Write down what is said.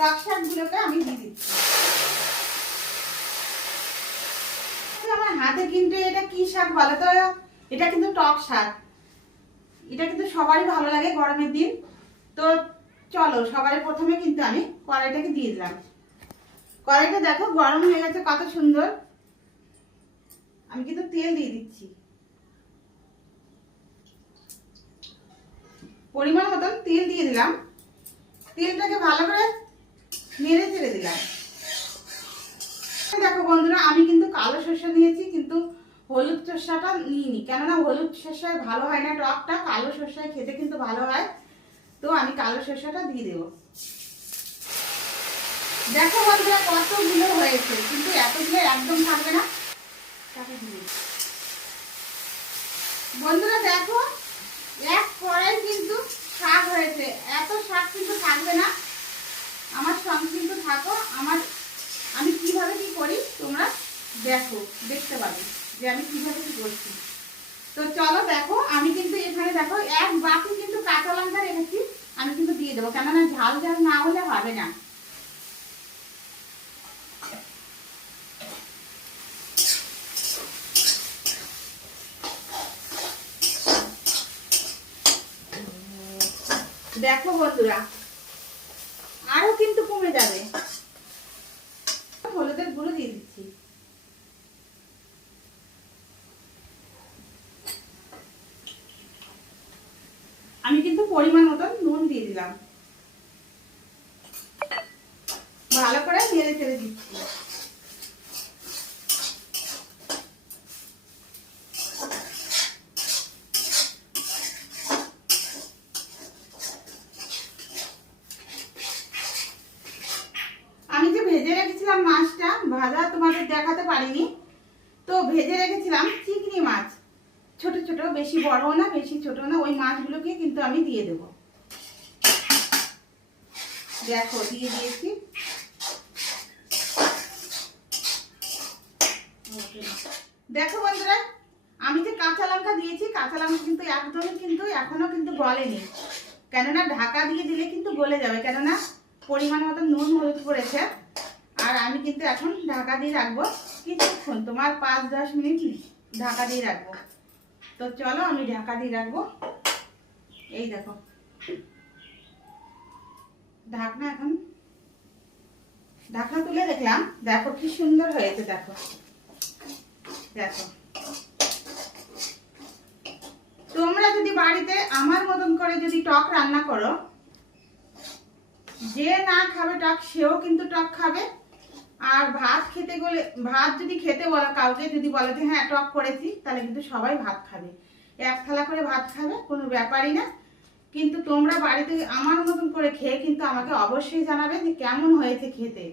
টক শাকগুলোকে আমি দিয়ে দিচ্ছি। আমার হাতে কিন্তু এটা কি শাক বলো তো? এটা কিন্তু টক শাক। এটা কিন্তু সবারই ভালো লাগে গরমের দিন। তো চলো সবার প্রথমে কিন্তু আমি কড়াইটাকে দিয়ে দিলাম। কড়াইটা দেখো গরম হয়ে গেছে কত সুন্দর। আমি কিন্তু তেল দিয়ে দিচ্ছি, পরিমাণ মতন তেল দিয়ে দিলাম। তেলটাকে ভালো করে নেড়ে চেড়ে দিলাম। দেখো বন্ধুরা, আমি কিন্তু কালো সরষে নিয়েছি, কিন্তু হলুদ সরষাটা নিইনি, কেননা হলুদ সরষায় ভালো হয় না টকটা, কালো সরষায় খেতে কিন্তু ভালো হয়। তো আমি কালো সরষাটা দিয়ে দেবো। দেখো বন্ধুরা কতগুলো হয়েছে, কিন্তু এতগুলো একদম থাকবে না। বন্ধুরা দেখো এক কড়াই কিন্তু শাক হয়েছে। এত শাক কিন্তু থাকবে না, আমার সঙ্গে কিন্তু থাকো। আমি কিভাবে কি করি তোমরা দেখতে পাবে যে আমি কিভাবে কি করছি। তো চলো দেখো, আমি কিন্তু এখানে দেখো এক বাটি কিন্তু কাঁচা লঙ্কা রেখেছি, আমি কিন্তু দিয়ে দেবো, কেননা ঝাল ঝাল না হলে হবে না। দেখো বন্ধুরা আরো কিন্তু কমে যাবে। হলুদের গুঁড়ো দিয়ে দিচ্ছি, আমি কিন্তু পরিমাণ মতন নুন দিয়ে দিলাম। ভালো করে নেড়ে চেড়ে দিচ্ছি। আমি যে ভেজে রেখেছিলাম মাছটা, ভাজা তোমাদের দেখাতে পারিনি, তো ভেজে রেখেছিলাম চিংড়ি মাছ, ছোট ছোট, বেশি বড় না বেশি ছোট না, ওই মাছগুলোকে কিন্তু আমি দিয়ে দেবো। দেখো দিয়ে দিয়েছি। দেখো বন্ধুরা, আমি যে কাঁচা লঙ্কা দিয়েছি, কাঁচা লঙ্কা কিন্তু একদমই কিন্তু এখনো কিন্তু গলেনি, কেননা ঢাকা দিয়ে দিলে কিন্তু গলে যাবে, কেননা পরিমাণ মতো নুন হলুদ পড়েছে। আর আমি কিন্তু এখন ঢাকা দিয়ে রাখবো কিছুক্ষণ, তোমার 5-10 মিনিট ঢাকা দিয়ে রাখবো। তো চলো আমি ঢাকা দিয়ে রাখবো। এই দেখো ঢাকনা, এখন ঢাকনা তুলে দেখলাম, দেখো কি সুন্দর হয়েছে। দেখো দেখো তোমরা যদি বাড়িতে আমার মতন করে যদি টক রান্না করো, যে না খাবে টক সেও কিন্তু টক খাবে। আর ভাত যদি খেতে বলো কাউকে, যদি বলে যে হ্যাঁ টক করেছি, তাহলে কিন্তু সবাই ভাত খাবে, এক থালা করে ভাত খাবে, কোনো ব্যাপারই না। কিন্তু তোমরা বাড়িতে আমার মতন করে খেয়ে কিন্তু আমাকে অবশ্যই জানাবে যে কেমন হয়েছে খেতে।